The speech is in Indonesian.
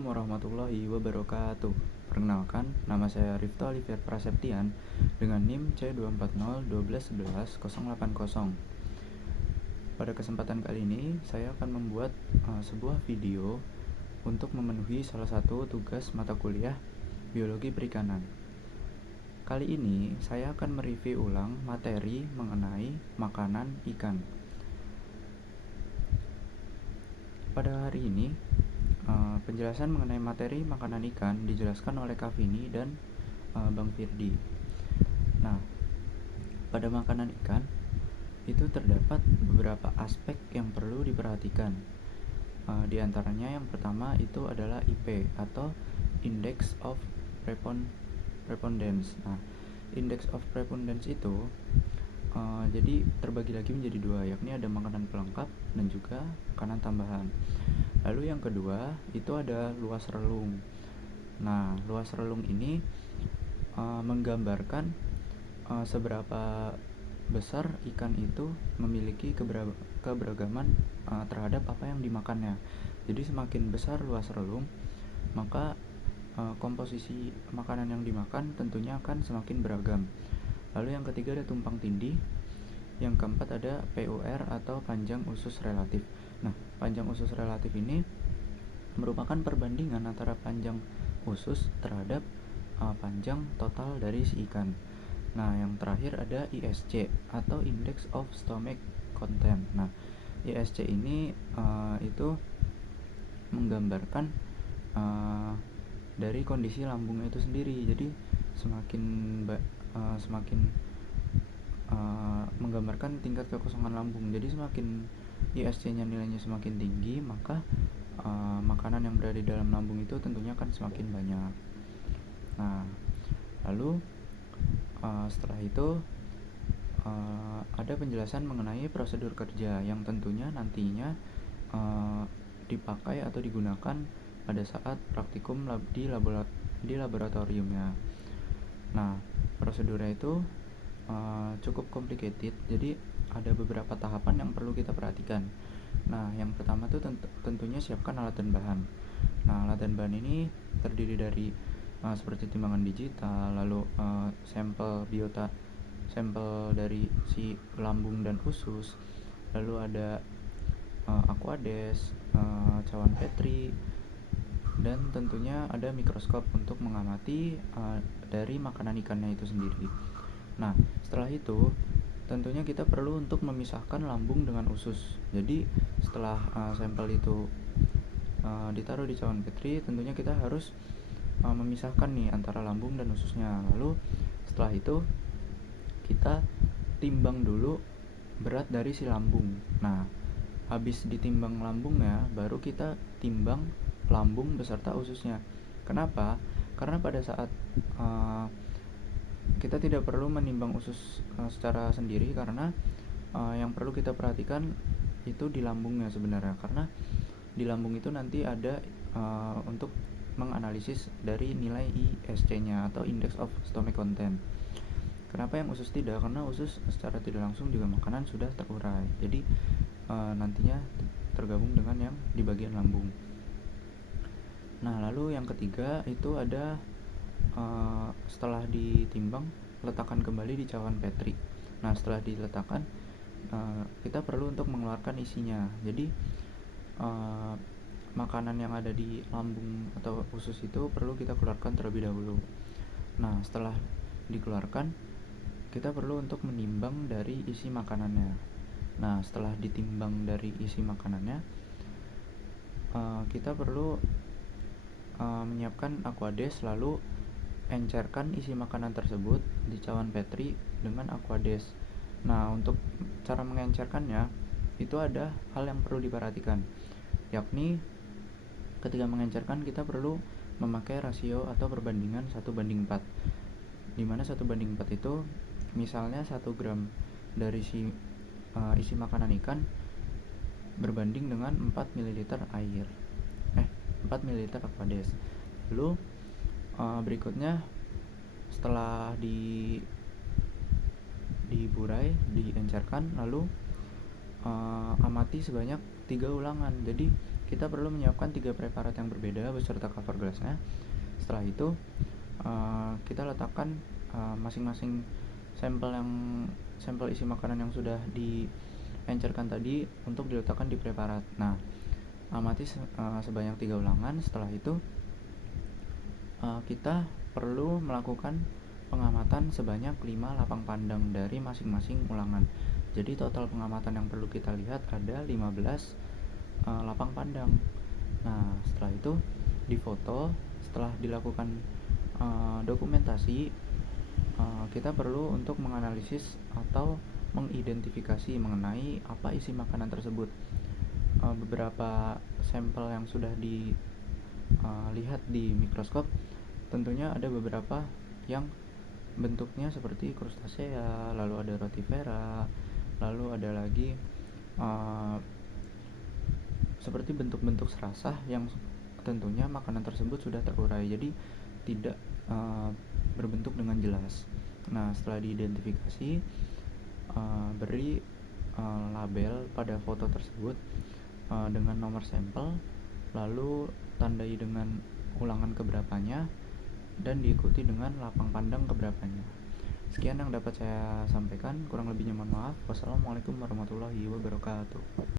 Assalamualaikum warahmatullahi wabarakatuh. Perkenalkan, nama saya Rifto Olivier Praseptian dengan NIM C240121180. Pada kesempatan kali ini, saya akan membuat sebuah video untuk memenuhi salah satu tugas mata kuliah Biologi Perikanan. Kali ini, saya akan mereview ulang materi mengenai makanan ikan. Pada hari ini, penjelasan mengenai materi makanan ikan dijelaskan oleh Kak Vini dan Bang Firdi. Nah, pada makanan ikan itu terdapat beberapa aspek yang perlu diperhatikan. Di antaranya yang pertama itu adalah IP atau Index of Prepondence. Nah, Index of Prepondence itu jadi terbagi lagi menjadi dua, yakni ada makanan pelengkap dan juga makanan tambahan. Lalu yang kedua itu ada luas relung. Nah, luas relung ini menggambarkan seberapa besar ikan itu memiliki keberagaman terhadap apa yang dimakannya. Jadi semakin besar luas relung, maka komposisi makanan yang dimakan tentunya akan semakin beragam. Lalu yang ketiga ada tumpang tindih. Yang keempat ada PUR atau panjang usus relatif. Nah, panjang usus relatif ini merupakan perbandingan antara panjang usus terhadap panjang total dari si ikan. Nah, yang terakhir ada ISC atau Index of Stomach Content. Nah, ISC ini itu menggambarkan dari kondisi lambungnya itu sendiri. Jadi semakin menggambarkan tingkat kekosongan lambung. Jadi semakin ISC-nya nilainya semakin tinggi, maka makanan yang berada di dalam lambung itu tentunya akan semakin banyak. Nah, lalu setelah itu ada penjelasan mengenai prosedur kerja yang tentunya nantinya dipakai atau digunakan pada saat praktikum di laboratoriumnya. Nah, prosedurnya itu cukup complicated, jadi ada beberapa tahapan yang perlu kita perhatikan. Nah, yang pertama tuh tentunya siapkan alat dan bahan. Nah, alat dan bahan ini terdiri dari seperti timbangan digital, lalu sampel dari si lambung dan usus, lalu ada aquades, cawan Petri, dan tentunya ada mikroskop untuk mengamati dari makanan ikannya itu sendiri. Nah, setelah itu tentunya kita perlu untuk memisahkan lambung dengan usus. Jadi setelah sampel itu ditaruh di cawan Petri, tentunya kita harus memisahkan nih antara lambung dan ususnya. Lalu setelah itu kita timbang dulu berat dari si lambung. Nah, habis ditimbang lambungnya, baru kita timbang lambung beserta ususnya. Kenapa? Karena pada saat kita tidak perlu menimbang usus secara sendiri, karena yang perlu kita perhatikan itu di lambungnya sebenarnya, karena di lambung itu nanti ada untuk menganalisis dari nilai ISC-nya atau Index of Stomach Content. Kenapa yang usus tidak? Karena usus secara tidak langsung juga makanan sudah terurai, jadi nantinya tergabung dengan yang di bagian lambung. Nah, lalu yang ketiga itu ada setelah ditimbang, letakkan kembali di cawan Petri. Nah, setelah diletakkan, kita perlu untuk mengeluarkan isinya. Jadi makanan yang ada di lambung atau usus itu perlu kita keluarkan terlebih dahulu. Nah, setelah dikeluarkan, kita perlu untuk menimbang dari isi makanannya. Nah, setelah ditimbang dari isi makanannya, kita perlu menyiapkan aquades, lalu encerkan isi makanan tersebut di cawan Petri dengan aquades. Nah, untuk cara mengencerkannya itu ada hal yang perlu diperhatikan, yakni ketika mengencerkan kita perlu memakai rasio atau perbandingan 1:4, dimana 1:4 itu misalnya 1 gram dari isi makanan ikan berbanding dengan 4 ml air 4 ml aquades. Lalu berikutnya setelah diburai, diencerkan, lalu amati sebanyak 3 ulangan. Jadi kita perlu menyiapkan 3 preparat yang berbeda beserta cover glassnya. Setelah itu kita letakkan masing-masing sampel isi makanan yang sudah diencerkan tadi untuk diletakkan di preparat. Nah, amati sebanyak 3 ulangan. Setelah itu kita perlu melakukan pengamatan sebanyak 5 lapang pandang dari masing-masing ulangan. Jadi total pengamatan yang perlu kita lihat ada 15 lapang pandang. Nah, setelah itu difoto. Setelah dilakukan dokumentasi, kita perlu untuk menganalisis atau mengidentifikasi mengenai apa isi makanan tersebut. Beberapa sampel yang sudah dilihat di mikroskop, tentunya ada beberapa yang bentuknya seperti krustasea, lalu ada rotifera, lalu ada lagi seperti bentuk-bentuk serasah yang tentunya makanan tersebut sudah terurai, jadi tidak berbentuk dengan jelas. Nah, setelah diidentifikasi, beri label pada foto tersebut dengan nomor sampel, lalu tandai dengan ulangan keberapanya, dan diikuti dengan lapang pandang keberapanya. Sekian yang dapat saya sampaikan, kurang lebihnya mohon maaf. Wassalamualaikum warahmatullahi wabarakatuh.